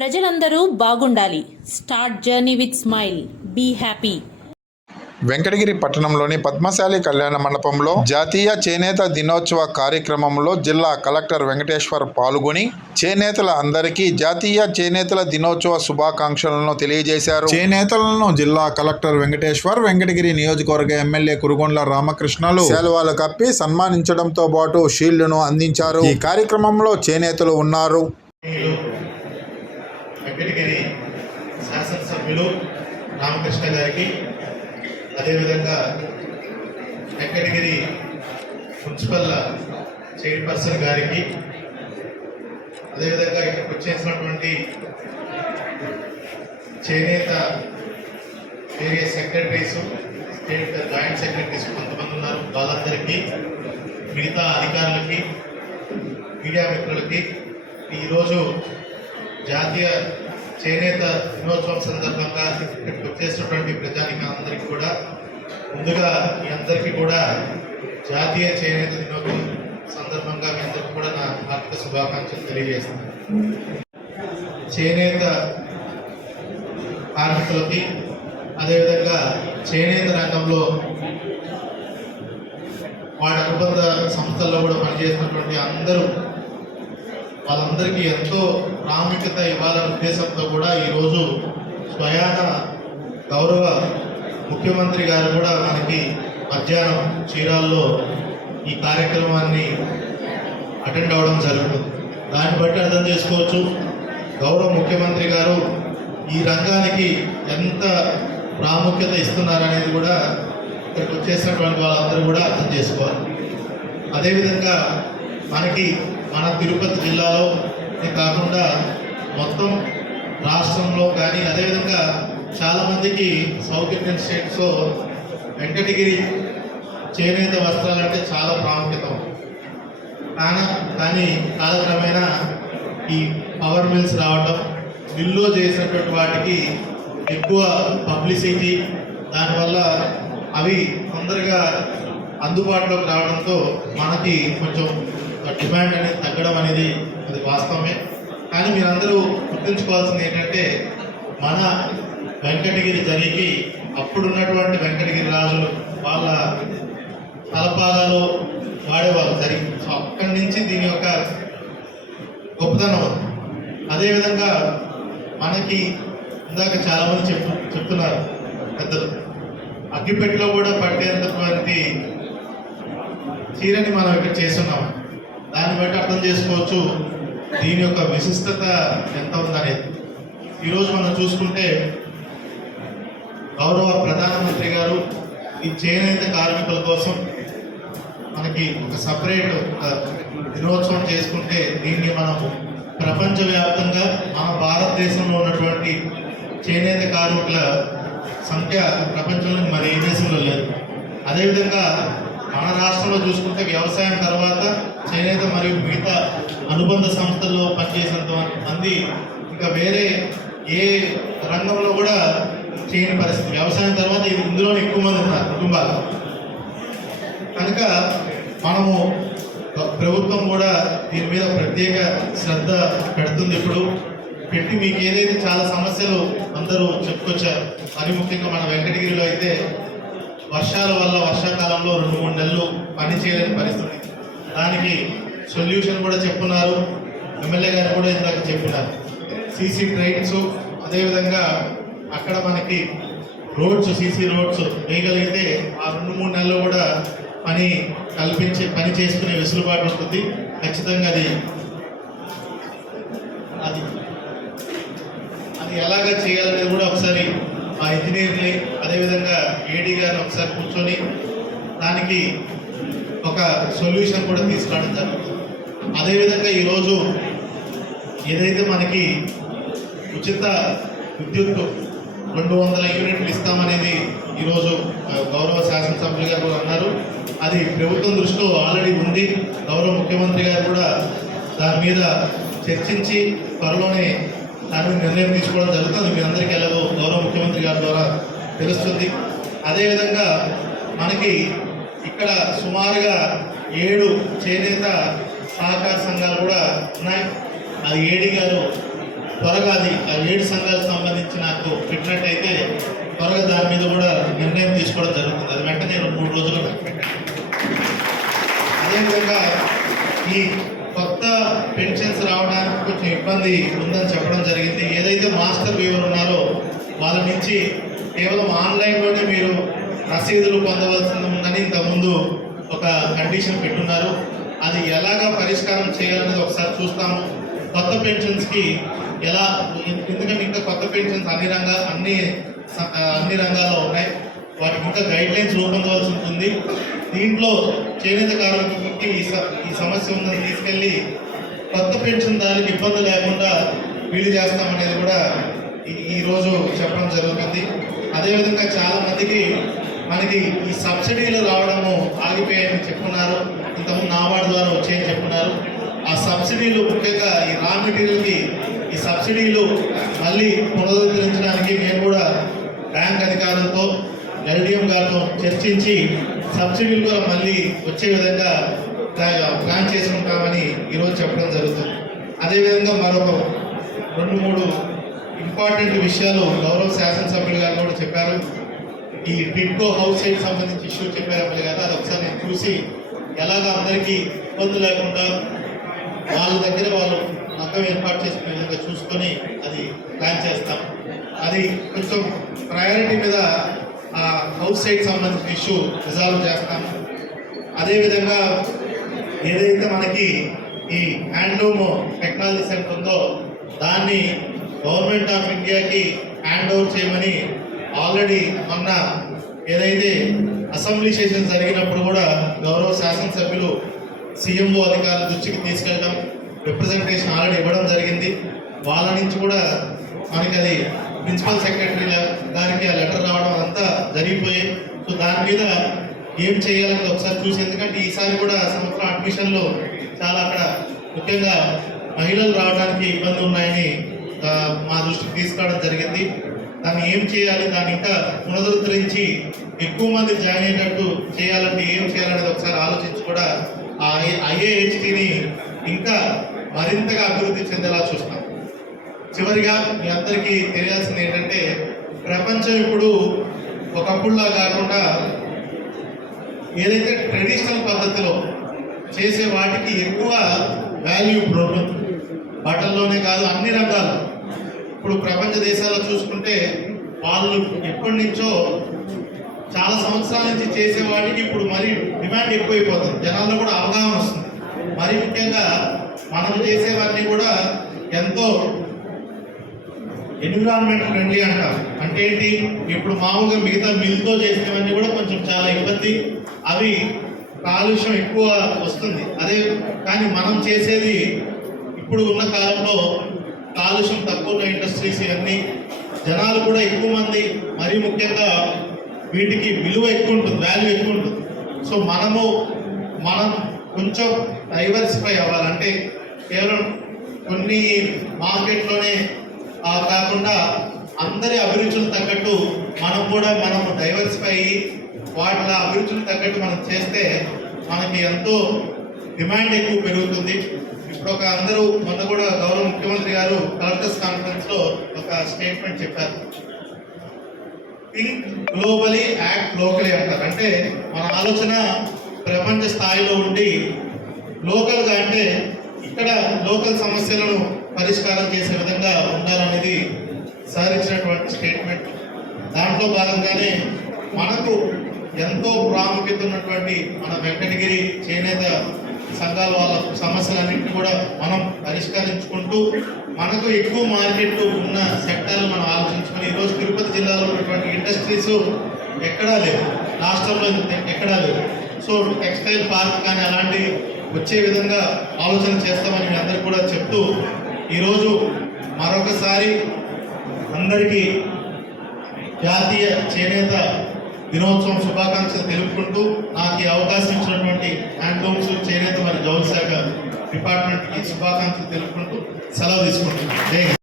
ప్రజలందరూ బాగుండాలి. Start journey with smile. Be happy. Venkatagiri పట్టణంలోని పద్మశాలి కళ్యాణ మండపంలో జాతీయ చేనేత దినోత్సవ కార్యక్రమంలో జిల్లా కలెక్టర్ వెంకటేశ్వర్ పాల్గొని చేనేతల అందరికీ జాతీయ చేనేతల దినోత్సవ శుభాకాంక్షలను తెలియజేశారు. చేనేతలను జిల్లా కలెక్టర్ వెంకటేశ్వర్ వెంకటగిరి నియోజకవర్గ ఎమ్మెల్యే కురుగొండ్ల రామకృష్ణలు శాలువాలు కప్పి సన్మానించడంతో పాటు షీల్డ్ను అందించారు. ఈ కార్యక్రమంలో చేనేతలు ఉన్నారు. వెంకటగిరి శాసనసభ్యులు రామకృష్ణ గారికి అదేవిధంగా వెంకటగిరి మున్సిపల్ చైర్పర్సన్ గారికి అదేవిధంగా ఇక్కడికి వచ్చేసినటువంటి చేనేత various secretaries state joint secretaries కొంతమంది ఉన్నారు. వాళ్ళందరికీ మిగతా అధికారులకి మీడియా మిత్రులకి ఈరోజు జాతీయ చేనేత దినోత్సవం సందర్భంగా ఇక్కడికి వచ్చేసినటువంటి ప్రజానికి అందరికీ కూడా ముందుగా మీ అందరికీ కూడా జాతీయ చేనేత దినోత్సవం సందర్భంగా మీ అందరికీ కూడా నా హార్దిక శుభాకాంక్షలు తెలియజేస్తున్నాను. చేనేత కార్మికులకి అదేవిధంగా చేనేత రంగంలో వాటి అనుబంధ సంస్థల్లో కూడా పనిచేసినటువంటి అందరూ వాళ్ళందరికీ ఎంతో ప్రాముఖ్యత ఇవ్వాలనే ఉద్దేశంతో కూడా ఈరోజు స్వయాన గౌరవ ముఖ్యమంత్రి గారు కూడా మనకి మధ్యాహ్నం చీరాల్లో ఈ కార్యక్రమాన్ని అటెండ్ అవ్వడం జరుగుతుంది. దాన్ని బట్టి అర్థం చేసుకోవచ్చు. గౌరవ ముఖ్యమంత్రి గారు ఈ రంగానికి ఎంత ప్రాముఖ్యత ఇస్తున్నారనేది కూడా ఇక్కడికి వచ్చేసినటువంటి వాళ్ళందరూ కూడా అర్థం చేసుకోవాలి. అదేవిధంగా మనకి మన తిరుపతి జిల్లాలో కాకుండా మొత్తం రాష్ట్రంలో కానీ అదేవిధంగా చాలామందికి సౌత్ ఇండియన్ స్టేట్స్లో వెంకటగిరి చేనేత వస్త్రాలు అంటే చాలా ప్రాముఖ్యత. కానీ కానీ కాలక్రమేణా ఈ పవర్ మిల్స్ రావడం మిల్లో చేసినటువంటి వాటికి ఎక్కువ పబ్లిసిటీ దానివల్ల అవి తొందరగా అందుబాటులోకి రావడంతో మనకి కొంచెం డిమాండ్ అనేది తగ్గడం అనేది అది వాస్తవమే. కానీ మీరందరూ గుర్తుంచుకోవాల్సింది ఏంటంటే మన వెంకటగిరి జరిగి అప్పుడున్నటువంటి వెంకటగిరి రాజులు వాళ్ళ తలపాలలో వాడేవాళ్ళు జరిగి సో అక్కడి నుంచి దీని యొక్క గొప్పతనం ఉంది. అదేవిధంగా మనకి ఇందాక చాలామంది చెప్పు చెప్తున్నారు పెద్దలు. అగ్గిపెట్టెలో కూడా పట్టేంతటువంటి చీరని మనం ఇక్కడ చేస్తున్నాం. దాన్ని బట్టి అర్థం చేసుకోవచ్చు. దీని యొక్క విశిష్టత ఎంత ఉందనేది ఈరోజు మనం చూసుకుంటే గౌరవ ప్రధానమంత్రి గారు ఈ చేనేత కార్మికుల కోసం మనకి ఒక సపరేట్ ఒక దినోత్సవం చేసుకుంటే దీన్ని మనము ప్రపంచవ్యాప్తంగా మన భారతదేశంలో ఉన్నటువంటి చేనేత కార్మికుల సంఖ్య ప్రపంచంలో మరి ఏ దేశంలో లేదు. అదేవిధంగా మన రాష్ట్రంలో చూసుకుంటే వ్యవసాయం తర్వాత చేనేత మరియు మిగతా అనుబంధ సంస్థల్లో పనిచేసినంత మంది ఇంకా వేరే ఏ రంగంలో కూడా చేయని పరిస్థితి. వ్యవసాయం తర్వాత ఇది ఇందులో ఎక్కువ మంది ఉన్నారు కుటుంబాలు. కనుక మనము ప్రభుత్వం కూడా దీని మీద ప్రత్యేక శ్రద్ధ పెడుతుంది ఇప్పుడు. పెట్టి మీకు ఏదైతే చాలా సమస్యలు అందరూ చెప్పుకొచ్చారు మరి ముఖ్యంగా మన వెంకటగిరిలో అయితే వర్షాల వల్ల వర్షాకాలంలో రెండు మూడు నెలలు పని చేయలేని పరిస్థితి. దానికి సొల్యూషన్ కూడా చెప్పున్నారు. ఎమ్మెల్యే గారు కూడా ఇందాక చెప్పినారు. సీసీ ట్రైన్స్ అదేవిధంగా అక్కడ మనకి రోడ్స్ సీసీ రోడ్స్ వేయగలిగితే ఆ రెండు మూడు నెలలు కూడా పని కల్పించే పని చేసుకునే వెసులుబాటు ఉంటుంది. ఖచ్చితంగా అది అది అది ఎలాగ చేయాలనేది కూడా ఒకసారి ఆ ఇంజనీర్ని అదేవిధంగా ఏడీ గారిని ఒకసారి కూర్చొని దానికి ఒక సొల్యూషన్ కూడా తీసుకురావడం జరుగుతుంది. అదేవిధంగా ఈరోజు ఏదైతే మనకి ఉచిత విద్యుత్ రెండు వందల యూనిట్లు ఇస్తామనేది ఈరోజు గౌరవ శాసనసభ్యులు గారు కూడా అన్నారు అది ప్రభుత్వం దృష్టిలో ఆల్రెడీ ఉంది. గౌరవ ముఖ్యమంత్రి గారు కూడా దాని మీద చర్చించి త్వరలోనే దాని నిర్ణయం తీసుకోవడం జరుగుతుంది. మీ అందరికీ ఎలాగో గౌరవ ముఖ్యమంత్రి గారి ద్వారా తెలుస్తుంది. అదేవిధంగా మనకి ఇక్కడ సుమారుగా ఏడు చేనేత సహకార సంఘాలు కూడా ఉన్నాయి. అది ఏడి గారు త్వరగా అది ఆ ఏడు సంఘాలకు సంబంధించి నాకు పెట్టినట్టయితే త్వరగా దాని మీద కూడా నిర్ణయం తీసుకోవడం జరుగుతుంది. అది వెంటనే రెండు మూడు రోజుల్లో నాకు అదేవిధంగా ఈ కొత్త పెన్షన్స్ రావడానికి కొంచెం ఇబ్బంది ఉందని చెప్పడం జరిగింది. ఏదైతే మాస్టర్ వీవర్ ఉన్నారో వాళ్ళ నుంచి కేవలం ఆన్లైన్లోనే మీరు రసీదులు పొందవలసి ఉందని ఇంతకుముందు ఒక కండిషన్ పెట్టున్నారు. అది ఎలాగ పరిష్కారం చేయాలనేది ఒకసారి చూస్తాము. కొత్త పెన్షన్స్కి ఎలా ఎందుకంటే ఇంకా కొత్త పెన్షన్స్ అన్ని రంగా అన్ని అన్ని రంగాల్లో ఉన్నాయి. వాటికి ఇంకా గైడ్ లైన్స్ రూపొందవలసి ఉంటుంది. దీంట్లో చేనేత కార్మికులకి ఈ స- ఈ సమస్య ఉందని తీసుకెళ్ళి కొత్త పెన్షన్ దానికి ఇబ్బంది లేకుండా వీలు చేస్తామనేది కూడా ఈరోజు రోజు చెప్పడం జరుగుతుంది. అదేవిధంగా చాలా మందికి మనకి ఈ సబ్సిడీలు రావడము ఆగిపోయాయని చెప్పుకున్నారు. ఇంతకుముందు నాబార్డు ద్వారా వచ్చాయని చెప్పున్నారు ఆ సబ్సిడీలు ముఖ్యంగా ఈ రా మెటీరియల్కి ఈ సబ్సిడీలు మళ్ళీ పునరుద్ధరించడానికి మేము కూడా బ్యాంక్ అధికారులతో ఎల్డిఎం గారితో చర్చించి సబ్సిడీలు కూడా మళ్ళీ వచ్చే విధంగా ప్లాన్ ప్లాన్ చేసుకుంటామని ఈరోజు చెప్పడం జరుగుతుంది. అదేవిధంగా మరొక రెండు మూడు ఇంపార్టెంట్ విషయాలు గౌరవ శాసనసభ్యులు గారు కూడా చెప్పారు. ఈ టిడ్కో హౌస్ సైడ్ సంబంధించి ఇష్యూ చెప్పారు అప్పుడు కదా అది ఒకసారి నేను చూసి ఎలాగ అందరికీ ఇబ్బంది లేకుండా వాళ్ళ దగ్గర వాళ్ళు మగ్గం ఏర్పాటు చేసుకునే విధంగా చూసుకొని అది ప్లాన్ చేస్తాం. అది కొంచెం ప్రయారిటీ మీద ఆ హౌస్ సైడ్ సంబంధించిన ఇష్యూ రిజాల్వ్ చేస్తాం. అదేవిధంగా ఏదైతే మనకి ఈ హ్యాండ్లూమ్ టెక్నాలజీ సెంటర్ ఉందో దాన్ని గవర్నమెంట్ ఆఫ్ ఇండియాకి హ్యాండ్ ఓవర్ చేయమని ఆల్రెడీ మొన్న ఏదైతే అసెంబ్లీ సెషన్ జరిగినప్పుడు కూడా గౌరవ శాసనసభ్యులు సీఎంఓ అధికారుల దృష్టికి తీసుకెళ్ళడం రిప్రజెంటేషన్ ఆల్రెడీ ఇవ్వడం జరిగింది. వాళ్ళ నుంచి కూడా మనకి అది ప్రిన్సిపల్ సెక్రటరీ దానికి ఆ లెటర్ రావడం అంతా జరిగిపోయి సో దాని మీద ఏం చేయాలని ఒకసారి చూసి ఎందుకంటే ఈసారి కూడా సంవత్సరం అడ్మిషన్లో చాలా అక్కడ ముఖ్యంగా మహిళలు రావడానికి ఇబ్బంది ఉన్నాయని మా దృష్టికి తీసుకురావడం జరిగింది. దాన్ని ఏం చేయాలి దాన్ని ఇంకా పునరుద్ధరించి ఎక్కువ మంది జాయిన్ అయ్యేటట్టు చేయాలంటే ఏం చేయాలనేది ఒకసారి ఆలోచించి కూడా ఆ ఐఏహెచ్టిని ఇంకా మరింతగా అభివృద్ధి చెందేలా చూస్తాం. చివరిగా మీ అందరికీ తెలియాల్సింది ఏంటంటే ప్రపంచం ఇప్పుడు ఒకప్పుడులా కాకుండా ఏదైతే ట్రెడిషనల్ పద్ధతిలో చేసే వాటికి ఎక్కువ వాల్యూ ఇప్పుడు ఉంటుంది బట్టల్లోనే కాదు అన్ని రంగాలు ఇప్పుడు ప్రపంచ దేశాల్లో చూసుకుంటే వాళ్ళు ఎప్పటి నుంచో చాలా సంవత్సరాల నుంచి చేసే వాటికి ఇప్పుడు మరీ డిమాండ్ ఎక్కువైపోతుంది. జనాల్లో కూడా అవగాహన వస్తుంది. మరి ముఖ్యంగా మనం చేసేవన్నీ కూడా ఎంతో ఎన్విరాన్మెంట్ ఫ్రెండ్లీ అంటారు. అంటే ఏంటి? ఇప్పుడు మామూలుగా మిగతా మిల్తో చేసేవన్నీ కూడా కొంచెం చాలా ఇబ్బంది. అవి కాలుష్యం ఎక్కువ వస్తుంది. అదే కానీ మనం చేసేది ఇప్పుడు ఉన్న కాలంలో కాలుష్యం తక్కువ ఉన్న ఇండస్ట్రీస్ ఇవన్నీ జనాలు కూడా ఎక్కువ మంది మరీ ముఖ్యంగా వీటికి విలువ ఎక్కువ ఉంటుంది వాల్యూ ఎక్కువ ఉంటుంది. సో మనము మనం కొంచెం డైవర్సిఫై అవ్వాలంటే కేవలం కొన్ని మార్కెట్లోనే కాకుండా అందరి అభిరుచులు తగ్గట్టు మనం కూడా మనం డైవర్సిఫై అయ్యి వాటిలో అభిరుచులు తగ్గట్టు మనం చేస్తే మనకి ఎంతో డిమాండ్ ఎక్కువ పెరుగుతుంది. ఇప్పుడు ఒక అందరూ మొన్న కూడా గౌరవ ముఖ్యమంత్రి గారు కలెక్టర్స్ కాన్ఫరెన్స్లో ఒక స్టేట్మెంట్ చెప్పారు. థింక్ గ్లోబలీ యాక్ట్ లోకలీ అంటారు. అంటే మన ఆలోచన ప్రపంచ స్థాయిలో ఉండి లోకల్గా అంటే ఇక్కడ లోకల్ సమస్యలను పరిష్కారం చేసే విధంగా ఉండాలనేది సార్ ఇచ్చినటువంటి స్టేట్మెంట్ దాంట్లో భాగంగానే మనకు ఎంతో ప్రాముఖ్యత ఉన్నటువంటి మన వెంకటగిరి చేనేత సంఘాల వాళ్ళ సమస్యలన్నింటినీ కూడా మనం పరిష్కరించుకుంటూ మనకు ఎక్కువ మార్కెట్ ఉన్న సెక్టార్లు మనం ఆలోచించుకొని ఈరోజు తిరుపతి జిల్లాలో ఉన్నటువంటి ఇండస్ట్రీస్ ఎక్కడా లేవు. రాష్ట్రంలో ఎక్కడా లేవు. సో టెక్స్టైల్ పార్క్ కానీ అలాంటి వచ్చే విధంగా ఆలోచన చేస్తామని మీ అందరికీ కూడా చెప్తూ ఈరోజు మరొకసారి అందరికీ జాతీయ చేనేత దినోత్సవం శుభాకాంక్షలు తెలుపుకుంటూ నాకు ఈ అవకాశం ఇచ్చినటువంటి హ్యాండ్లూమ్స్ చేనేత మరి జౌల్ శాఖ డిపార్ట్మెంట్కి శుభాకాంక్షలు తెలుపుకుంటూ సెలవు తీసుకుంటున్నాను.